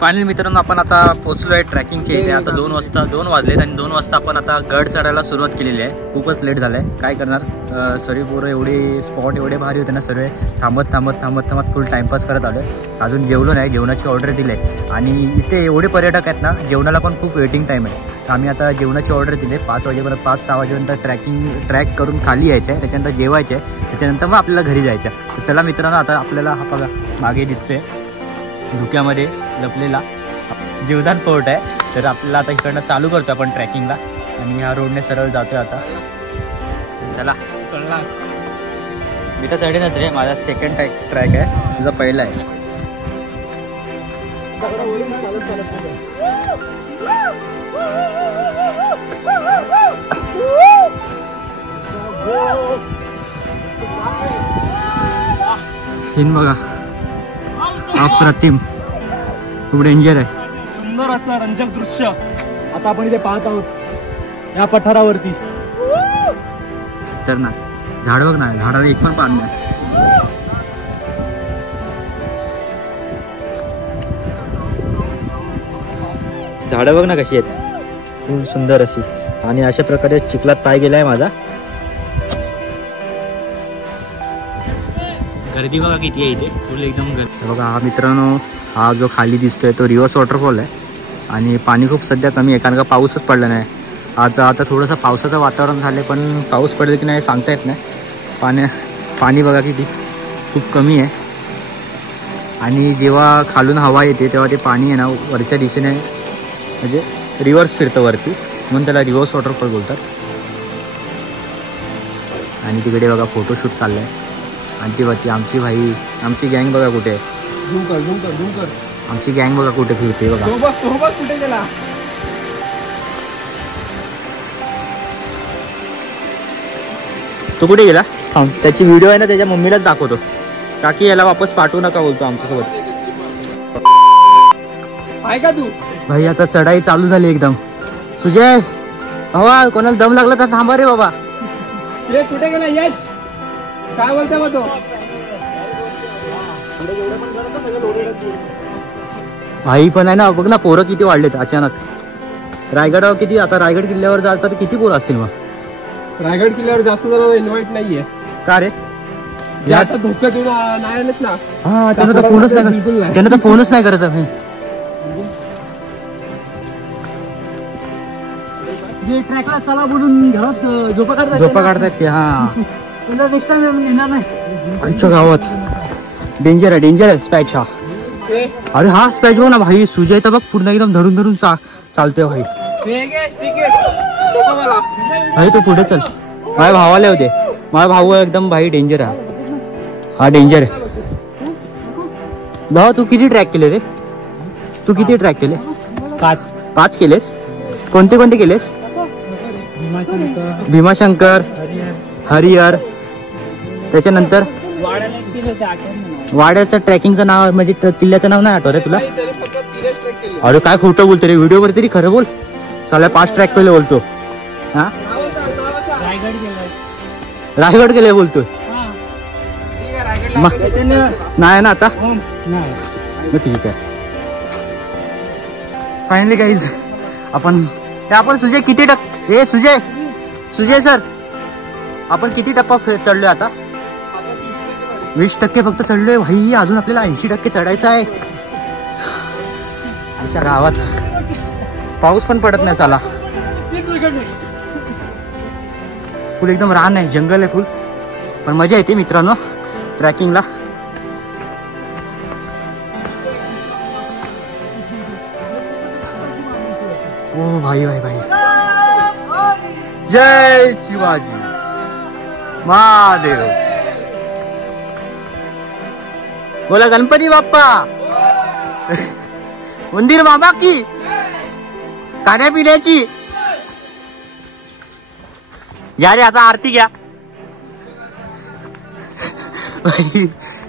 Final मित्रांनो आपण आता पोहोचलो आहे ट्रॅकिंगच्या इथे। आता 2 वाजलेत आणि 2 वाजता आपण आता गड चढायला सुरुवात केलेली आहे। खूपच लेट झालंय, काय करणार। सरी पोरं एवढे स्पॉट एवढे भारी होते ना, सर्व थांबत फुल टाइमपास करत आलो। अजून जेवलो नाही, जेवणाची ऑर्डर दिली आहे आणि इथे एवढे पर्यटक आहेत ना, जेवणाला पण खूप वेटिंग टाईम आहे। आम्ही आता जेवणाची ऑर्डर दिली 5 वाजेपर्यंत, 5-6 वाजेपर्यंत ट्रॅक करून खाली यायचं आहे, त्याच्यानंतर जेवायचं आहे, त्याच्यानंतर मग आपल्याला घरी जायचं। तर चला मित्रांनो, आता आपल्याला हा बघा मागे दिसतोय धुक्यामध्ये लपलेला जीवदान फोर्ट आहे। तर आपल्याला आता इकडनं चालू करतो आपण ट्रॅकिंगला आणि ह्या रोडने सरळ जातोय आता। चला मी तर चढेनच रे, माझा सेकंड ट्रॅक आहे, तुझा पहिला आहे। सीन बघा अप्रतिम, खूप डेंजर आहे। सुंदर असं रंजक दृश्य आता आपण इथे पाहत आहोत या पठारावरती। तर ना झाड बघ ना, झाडाला एक पण पान नाही। झाडं बघ ना कशी आहेत, खूप सुंदर अशी। आणि अशा प्रकारे चिखलात पाय गेलाय माझा। गर्दी बघा किती आहे इथे, फुल एकदम गर्दी बघा। हा मित्रांनो, हा जो खाली दिसतोय तो रिव्हर्स वॉटरफॉल आहे आणि पाणी खूप सध्या कमी आहे, कारण का पाऊसच पडला नाही आज। आता थोडंसं पावसाचं वातावरण झालं, पण पाऊस पडेल की नाही सांगता येत नाही। पाणी बघा किती खूप कमी आहे आणि जेव्हा खालून हवा येते तेव्हा ते पाणी आहे ना वरच्या दिशेने म्हणजे रिव्हर्स फिरतं वरती, म्हणून त्याला रिव्हर्स वॉटरफॉल बोलतात। आणि तिकडे बघा फोटोशूट चाललंय आणि ती वरती आमची गँग बघा कुठे आहे। आमची गँग बघा कुठे फिरते बघा। कुठे गेला तो, कुठे गेला? थांब, त्याची व्हिडिओ आहे ना त्याच्या मम्मीलाच दाखवतो, काकी याला वापस पाठवू नका बोलतो आमच्यासोबत। आहे का तू भाई? आता चढाई चालू झाली एकदम। सुजय भावा, कोणाला दम लागला तर थांबा रे बाबा। कुठे गेला यश? काय बोलते मग तो? भाई पण आहे ना, बघ ना पोरं किती वाढलेत अचानक। रायगडावर किती, आता रायगड किल्ल्यावर जायचं तर किती पोरं असतील मग? रायगड किल्ल्यावर जास्त जण इन्व्हाइट नाहीये का रे? आता धोक्यात नाही आलेत ना। हा, त्यांना तर फोनच नाही करायचा भाई। जे ट्रॅकला चला बोलून घरात झोपा काढतायत ते। हा, नेक्स्ट टाइम येणार नाही। आमच्या गावात डेंजर आहे स्पॅच हा। अरे हा स्पॅच बघ ना भाई, सुजय तर बघ पूर्ण एकदम धरून चालतोय भाई। भाई तू पुढे चल, माझ्या भावाला होते, माझा भाऊ एकदम भाई डेंजर आहे हा, डेंजर आहे भाऊ। तू किती ट्रॅक केले रे? किती ट्रॅक केले? 5 केलेस? कोणते केलेस? भीमाशंकर, हरिहर, त्याच्यानंतर वाड्याचं ट्रॅकिंगचं नाव म्हणजे किल्ल्याचं नाव नाही आठवत आहे तुला? अरे काय खोटं बोलतो रे, व्हिडिओ वर तरी खरं बोल। साला 5 ट्रॅक केले बोलतो हा? रायगड केले बोलतोय नाही ना आता? मग ठीक आहे। फायनली गाईज आपण सुजय किती सुजय सर आपण किती टप्पा चढलोय आता? 20% फक्त चढलोय भाई, अजून आपल्याला 80% चढायचं आहे। आमच्या गावात पाऊस पण पडत नाही साला, फुल एकदम रान आहे, जंगल आहे फुल, पण मजा येते मित्रांनो ट्रॅकिंगला। ओ भाई जय शिवाजी महादेव, बोला गणपती बाप्पा, मंदिर बाबा की खाण्यापिण्याची या रे। आता आरती घ्या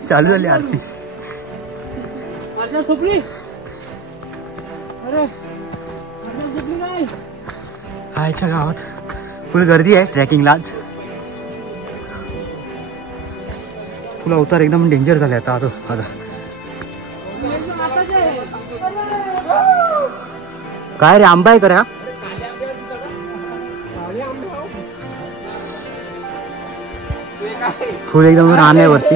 चालू झाली आरती। आयच्या गावात फुल गर्दी आहे ट्रॅकिंगला आज। फुल अवतार एकदम डेंजर झाले आता। काय रे आंबा आहे करा फुल एकदम राहण्यावरती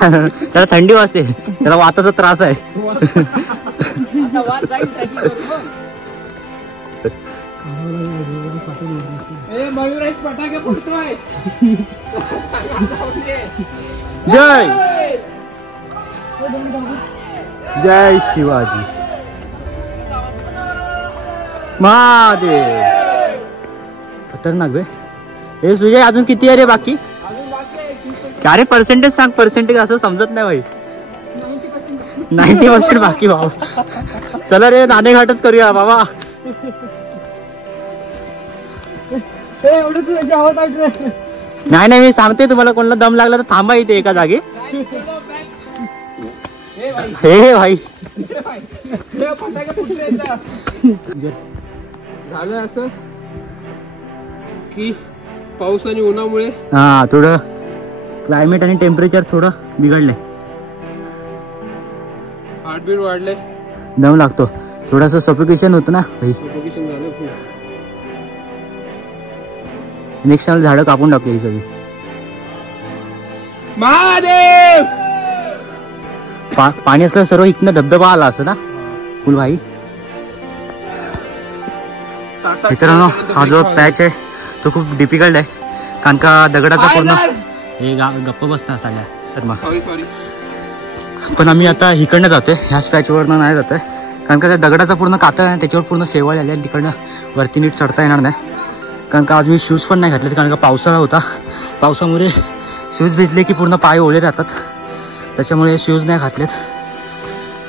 त्याला थंडी वाजते त्याला वाताचा त्रास आहे जय जय शिवाजी महादेव खतरनाक बे हे सुजय अजून किती आहे रे बाकी क्या रे पर्सेंटेज सांग पर्सेंटेज असं समजत नाही भाई 90% बाकी बाबा चला रे नाणेघाटच करूया बाबा नाही नाही मी सांगते तुम्हाला कोणाला दम लागला तर थांबा इथे एका जागी हे भाई झालं असं की पाऊस आणि उन्हामुळे हा थोडं क्लायमेट आणि टेम्परेचर थोडं बिघडलंय हार्टबीट वाढले दम लागतो थोडस सफोकेशन होतं ना भाई सफोकेशन झालं खूप नेक्स्ट टाइम झाडं कापून टाकली सगळी महादेव पाणी असलं सर्व इथनं धबधबा आला असं ना फुल भाई मित्रांनो हा जो पॅच आहे तो खूप डिफिकल्ट आहे कारण का दगडाचा पूर्ण हे गप्प बसता सगळ्या पण आम्ही आता इकडनं जातोय ह्याच पॅचवरनं नाही जातोय कारण का त्या दगडाचा पूर्ण कातळ आहे त्याच्यावर पूर्ण सेवळ आली आणि तिकडनं वरती नीट चढता येणार नाही कारण का आज मी शूज पण नाही घातले कारण का पावसाळा होता पावसामुळे शूज भिजले की पूर्ण पाय ओले राहतात त्याच्यामुळे शूज नाही घातलेत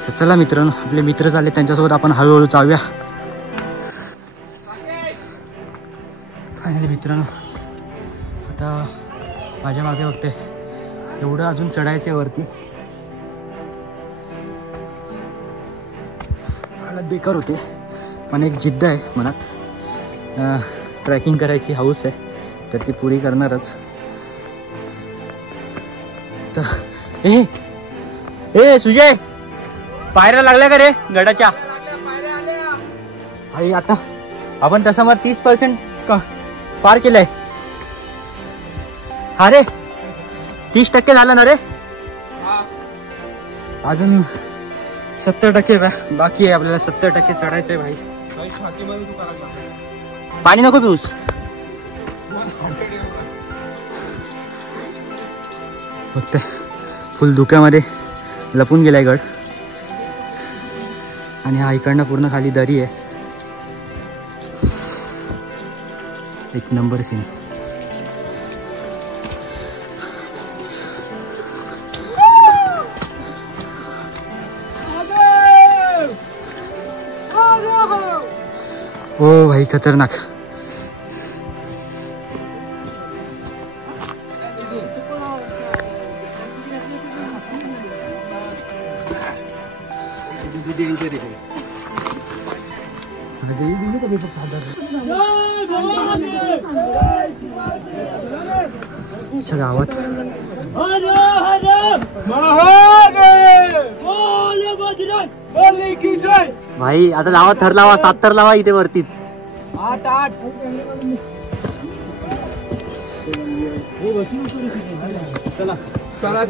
तर चला मित्रांनो आपले मित्र चालले त्यांच्यासोबत आपण हळूहळू जाऊया फायनली मित्रांनो आता माझ्या मागे बघते एवढं अजून चढायचं आहे वरती हालत बेकार होते पण एक जिद्द आहे मनात ट्रॅकिंग करायची हौस आहे तर ती पुरी करणारच तर ए सुजय पायऱ्या लागल्या का रे गडाच्या आई आता आपण तसा मग 30% पार केलंय हा रे 30% झालं ना रे अजून 70% बाकी आहे आपल्याला 70% चढायचंय भाई पाणी नको पिऊस फक्त फुल धुक्यामध्ये लपून गेलाय गड आणि हा इकडनं पूर्ण खाली दरी आहे एक नंबर सीन ओ भाई खतरनाक गावात भाई आता लावा थर लावा 7 थर लावा इथे वरतीच 8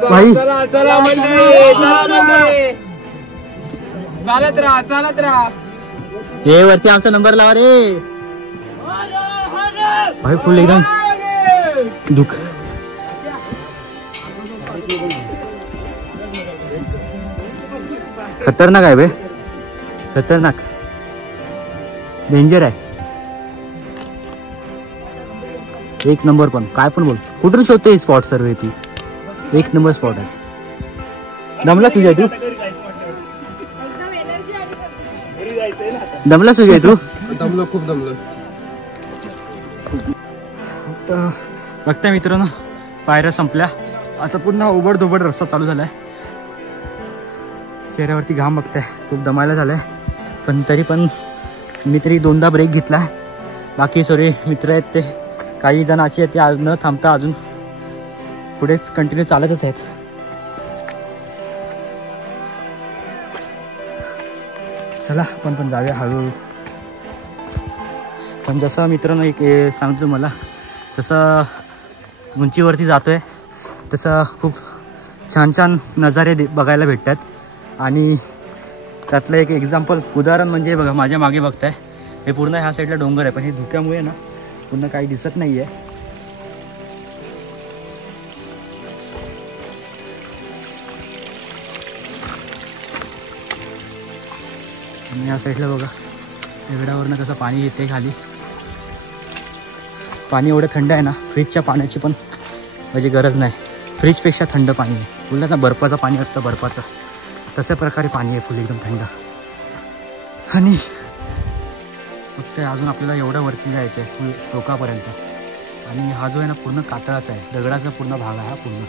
भाई चला चालत राहा हे वरती आमचा नंबर लावा रे भाई फुल एकदम दुख खतरनाक आहे बे खतरनाक डेंजर आहे एक नंबर पण काय पण बोल कुठून शोधते स्पॉट सर्व ती एक नंबर स्पॉट आहे दमला तुझ्या तू दमला सुजय तू दमलो खूप दमलो बघताय मित्रांनो पायऱ्या संपल्या आता पुन्हा उबड धोबड रस्ता चालू झालाय चेहऱ्यावरती घाम बघताय खूप दमायला झालाय पण तरी पण मी तरी 2दा ब्रेक घेतला बाकी सगळे मित्र आहेत ते काही जण असे आहेत ते आज न थांबता अजून पुढेच कंटिन्यू चालतच आहेत. चला आपण पण जाऊया हळूहळू. पण जसं मित्रांनो एक सांगतो मला, तसं उंचीवरती जातोय तसं खूप छान छान नजारे बघायला भेटतात. आणि त्यातलं एक एक्झाम्पल उदाहरण म्हणजे बघा, माझ्या मागे बघताय हे पूर्ण ह्या साईडला डोंगर आहे, पण हे धुक्यामुळे ना पूर्ण काही दिसत नाही आहे. आणि या साईडला बघा दगडावरनं कसं पाणी येते खाली. पाणी एवढं थंड आहे ना, फ्रीजच्या पाण्याची पण म्हणजे गरज नाही. फ्रीजपेक्षा थंड पाणी आहे. बोललं ना बर्फाचं पाणी असतं, बर्फाचं तशा प्रकारे पाणी आहे फुल एकदम थंड. आणि फक्त अजून आपल्याला एवढं वरती जायचं आहे फुल टोकापर्यंत. आणि हा जो आहे ना पूर्ण कातळाचा आहे, दगडाचा पूर्ण भाग आहे हा पूर्ण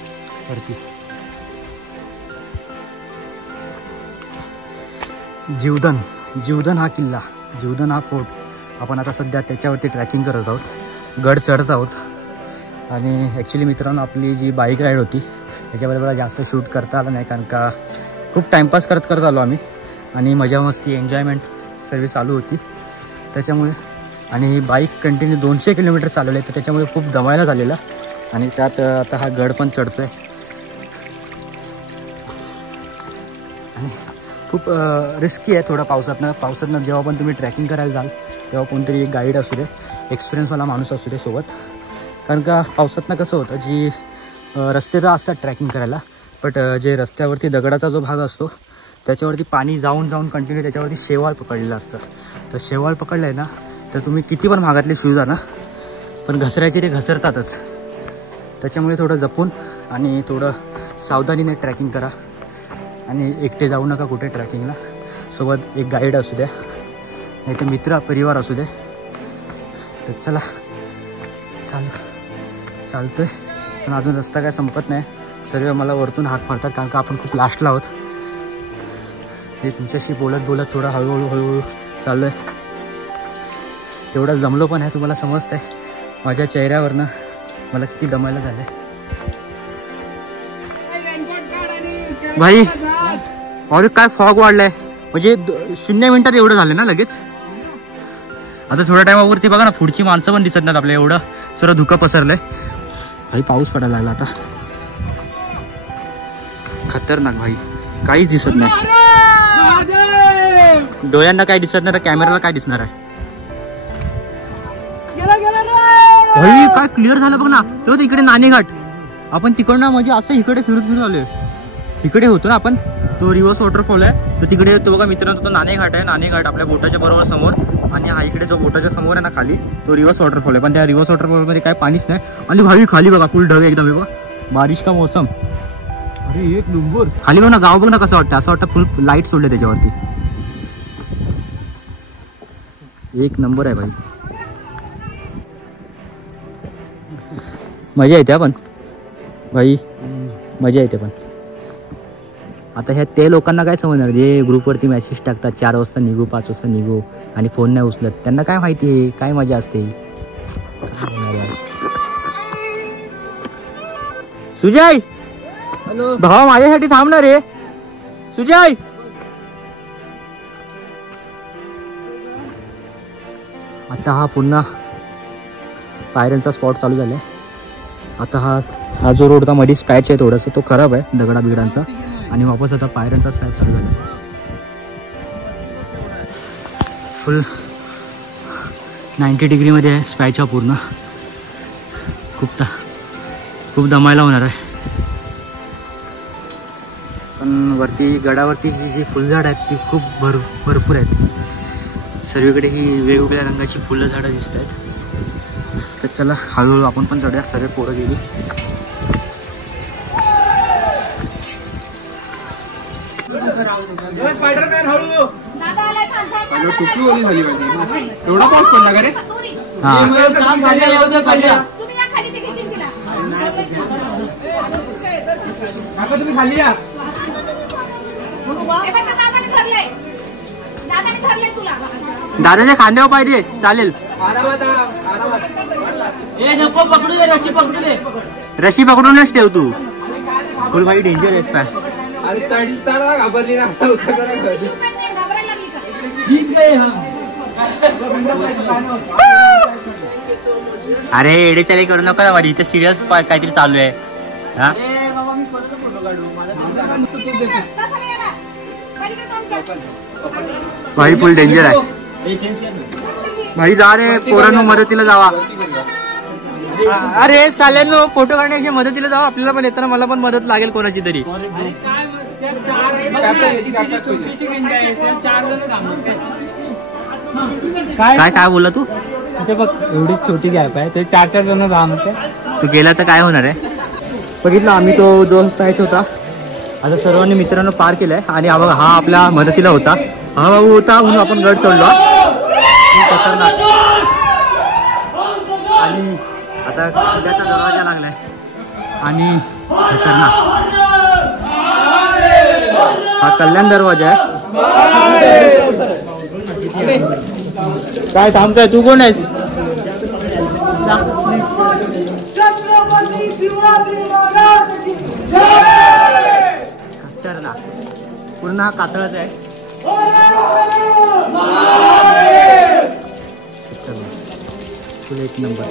वरती. जीवधन हा किल्ला, जीवधन हा फोर्ट, आपण आता सध्या त्याच्यावरती ट्रॅकिंग करत आहोत, गड चढत आहोत. आणि ॲक्च्युली मित्रांनो आपली जी बाईक राईड होती त्याच्याबद्दल मला जास्त शूट करता आलं नाही, कारण का खूप टाईमपास करत आलो आम्ही. आणि मजा मस्ती एन्जॉयमेंट सर्व चालू होती त्याच्यामुळे. आणि बाईक कंटिन्यू 200 किलोमीटर चालवले, तर त्याच्यामुळे खूप दमायला झालेला. आणि त्यात आता हा गड पण चढतो आहे. आणि खूप रिस्की आहे थोडं पावसातनं जेव्हा पण तुम्ही ट्रॅकिंग करायला जाल तेव्हा कोणतरी एक गाईड असू दे, एक्सपिरियन्सवाला माणूस असू दे सोबत. कारण का पावसातनं कसं होतं, जी रस्ते तर असतात ट्रॅकिंग करायला, बट जे रस्त्यावरती दगडाचा जो भाग असतो त्याच्यावरती पाणी जाऊन कंटिन्यू त्याच्यावरती शेवाळ पकडलेलं असतं. तर शेवाळ पकडलं आहे ना, तर तुम्ही किती पण महागातले शूज आणा पण घसरायचे ते घसरतातच. त्याच्यामुळे थोडं जपून आणि थोडं सावधानीने ट्रॅकिंग करा. आणि एकटे जाऊ नका कुठे ट्रॅकिंगला, सोबत एक गाईड असू द्या, नाही तर मित्र परिवार असू दे. तर चला चालतोय. पण अजून रस्ता काय संपत नाही. सर्व मला वरतून हाक मारतात कारण का आपण खूप लास्टला आहोत. हे तुमच्याशी बोलत थोडं हळूहळू चाललो आहे. तेवढं जमलो पण आहे, तुम्हाला समजतंय माझ्या चेहऱ्यावरनं मला किती दमायला झालं आहे. भाई अरे काय फॉग वाढलाय, म्हणजे 0 मिनिटात एवढं झालं ना लगेच. आता थोड्या टायमावरती बघा ना पुढची माणसं पण दिसत नाहीत आपल्या, एवढं सर्व धुकं पसरलंय. भाई पाऊस पडायला लागला आता, खतरनाक भाई. काहीच दिसत नाही, डोळ्यांना काय दिसत नाही तर कॅमेराला काय दिसणार आहे. भाई काय क्लिअर झालं बघ ना. तेव्हा इकडे नाणेघाट, आपण तिकडनं म्हणजे असं इकडे फिरून आलोय. इकडे होतो ना आपण, तो रिव्हर्स वॉटरफॉल आहे, तर तिकडे तो बघा मित्रांनो तो नाणेघाट आहे. नाणेघाट आपल्या बोटाच्या बरोबर समोर. आणि हा इकडे जो बोटाच्या समोर आहे ना खाली, तो रिव्हर्स वॉटरफॉल आहे. पण त्या रिव्हर्स वॉटरफॉलमध्ये काय पाणीच नाही. आणि भावी खाली बघा फुल ढग एकदम, बघा बारिश का मौसम. अरे एक नंबर. खाली बघ ना, गाव बघ ना कसं वाटतं, असं वाटतं फुल लाईट सोडले त्याच्यावरती. एक नंबर आहे भाई, मजा येते पण भाई, मजा येते. पण आता ह्या ते लोकांना काय समजणार जे ग्रुपवरती मेसेज टाकतात 4 वाजता निघू 5 वाजता निघू आणि फोन नाही उचलत. त्यांना काय माहिती आहे काय मजा असते. सुजय भावा माझ्यासाठी थांबणार रे सुजय. आता हा पुन्हा पायऱ्यांचा स्पॉट चालू झालाय. आता हा जो रोड होता मध्येच पॅच आहे थोडासा, तो खराब आहे दगडा बिगडांचा. आणि वापस आता पायऱ्यांचा स्पॅच चालू झाला. फुल 90 डिग्रीमध्ये आहे स्पॅच हा पूर्ण. खूप दमायला होणार आहे. पण वरती गडावरती ही जी फुलझाड आहेत ती खूप भरपूर आहेत. सर्वीकडे ही वेगवेगळ्या रंगाची फुलं झाडं दिसत आहेत. तर चला हळूहळू आपण पण चढूया. सर्व पोरं गेली. स्पायडरमॅन हळू. टुपी ओली झाली पाहिजे. एवढा पाऊस पडला का रे? तुम्ही खाली या. दादाच्या खांद्यावर पाहिजे चालेल. आरामात. नको पकडू दे, रशी पकडू दे. रशी पकडूनच ठेव तू. फुल भाई डेंजर आहेस काय. अरे चढताना घाबरली ना अरे एडे चाले करू नका वाडी, इथे सिरियस काहीतरी चालू आहे. हा भाई फुल डेंजर आहे भाई. जा रे पोरांनो मदतीला जावा. अरे चालेल फोटो काढण्याची मदतीला जावा. आपल्याला पण येताना मला पण मदत लागेल कोणाची तरी. काय काय बोलला तू. इथे बघ एवढी छोटी गॅप आहे ते 4 जण जाम होते. तू गेला तर काय होणार आहे. बघितलं आम्ही तो जो पॅच होता आता सर्वांनी मित्रांनो पार केलाय. आणि हा आपल्या मदतीला होता. हा भाऊ होता म्हणून आपण गड चढलो. खतरनाक. आणि आता खड्ड्याचा दरवाजा लागलाय आणि खतरनाक. हा कल्याण दरवाजा आहे. काय थांबताय तू कोण आहेस. खतरनाक. पूर्ण हा कातळाच आहे. तुला एक नंबर.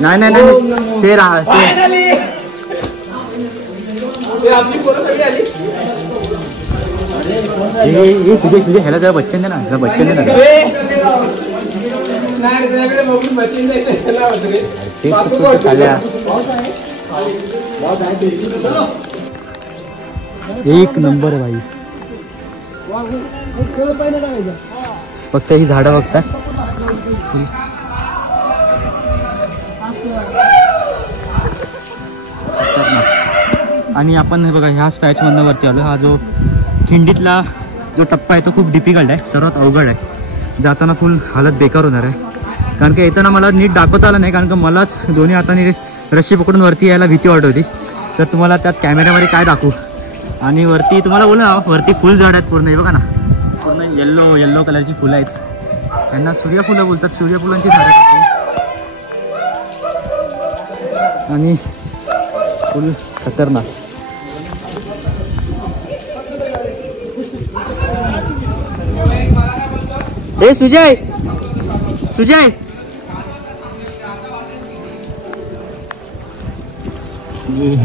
नाही नाही नाही ते तुझे ह्याला जरा बच्चन दे ना. जरा बच्चन दे ना. एक नंबर भाई. फक्त ही झाडं बघता. आणि आपण बघा ह्याच पॅच मधनं वरती आलो. हा जो खिंडीतला जो टप्पा आहे तो खूप डिफिकल्ट आहे. सर्वात अवघड आहे. जाताना फुल हालत बेकार होणार आहे. कारण की येताना मला नीट दाखवता आलं नाही. कारण की मलाच दोन्ही हाताने रस्सी पकडून वरती यायला भीती वाटत होती. तर तुम्हाला त्यात कॅमेऱ्यामध्ये काय दाखवू. आणि वरती तुम्हाला बोला ना वरती फुल झाड आहेत पूर्ण. हे बघा ना पूर्ण येल्लो येल्लो कलरची फुलं आहेत. त्यांना सूर्यफुलं बोलतात. सूर्यफुलांची झाडं आहेत. आणि फुल खतरनाक. हे सुजय सुजय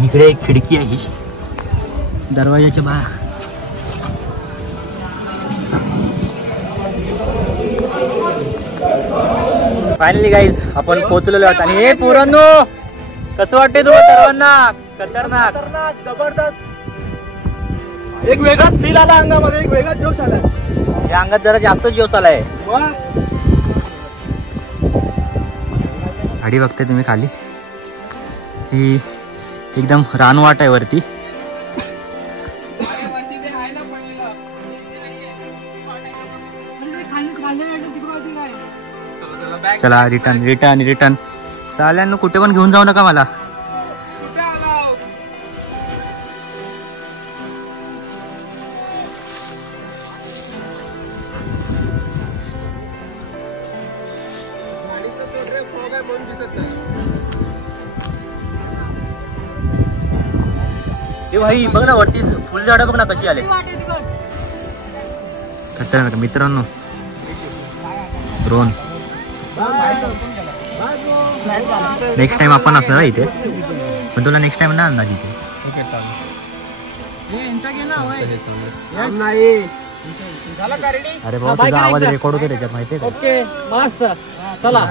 इकडे एक खिडकी आहे दरवाजाच्या बाहेर. फायनली गाईज आपण पोहोचलेलो आहोत. आणि हे पोरांनो कसं वाटतंय तुम्हाला सर्वांना. खतरनाक जबरदस्त. एक वेगळाच फील आला अंगामध्ये. एक वेगळाच जोश आला. या अंगात जरा जास्त जोश आलाय. गाडी बघताय तुम्ही खाली. ही एकदम रानवाट आहे वरती. चला रिटर्न रिटर्न रिटर्न. चाल्यांनो कुठे पण घेऊन जाऊ नका मला. ए भाई बघ ना वरती फुलझाडं बघ ना कशी आले. खतरनाक मित्रांनो. ड्रोन नेक्स्ट टाइम आपण असणार इथे. पण तुला नेक्स्ट टाइम नाही आणणार इथे. अरे भाऊ तुझा आवाज रेकॉर्ड होतो त्याच्यात माहितीये. ओके मस्त. चला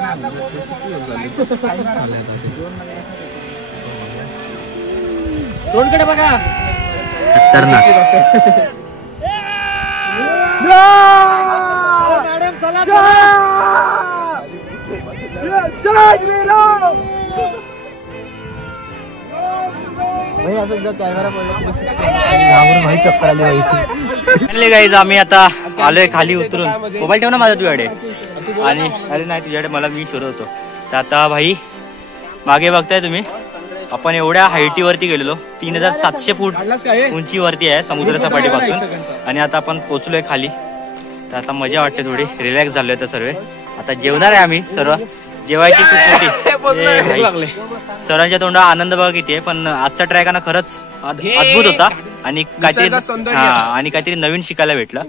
ड्रोनकडे बघा. खतरनाक. गाईज आम्ही आता आलोय खाली उतरून. मोबाईल ठेव ना माझा तुझ्याकडे. आणि अरे नाही तुझ्याकडे मला मी शोधत होतो. तर आता भाई मागे बघताय तुम्ही आपण एवढ्या हाईटीवरती गेलेलो. 3700 फूट उंचीवरती आहे समुद्र सपाटीपासून. आणि आता आपण पोहोचलोय खाली. तर आता मजा वाटते थोडी. रिलॅक्स झालोय तर सर्व. आता जेवणार आहे आम्ही सर्व. जेवायची खूप मोठी सरांच्या तोंडा आनंद बघा किती आहे. पण आजचा ट्रॅक ना खरंच अद्भुत होता आणि काहीतरी नवीन शिकायला भेटलं.